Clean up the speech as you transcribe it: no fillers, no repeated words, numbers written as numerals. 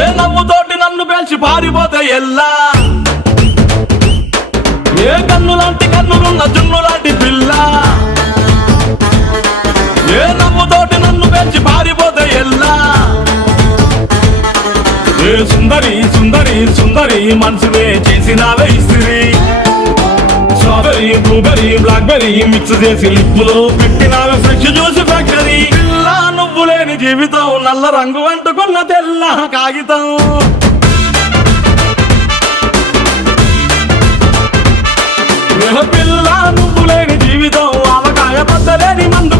ఏ నవ్వుతోటి నన్ను పేల్చి పారిపోతే ఎల్లా, ఏ కన్ను లాంటి కన్నులున్న జున్ను లాంటి పిల్ల, ఏ నవ్వుతోటి నన్ను పేల్చి పారిపోతే ఎల్లా. ఏ సుందరి సుందరి సుందరి మనసువే చేసినావే ఇస్త్రీ, స్ట్రాబెరీ బ్లూబెరీ బ్లాక్బెరీ మిక్స్ చేసి లిప్పులో పెట్టినావే ఫ్రెష్ జ్యూస్ ఫ్యాక్టరీ. పిల్ల నువ్వు లేని జీవితం నల్ల రంగు అంటుకున్న తెల్ల కాగితం. పిల్ల నువ్వు లేని జీవితం ఆవకాయ పద్దలేని మందు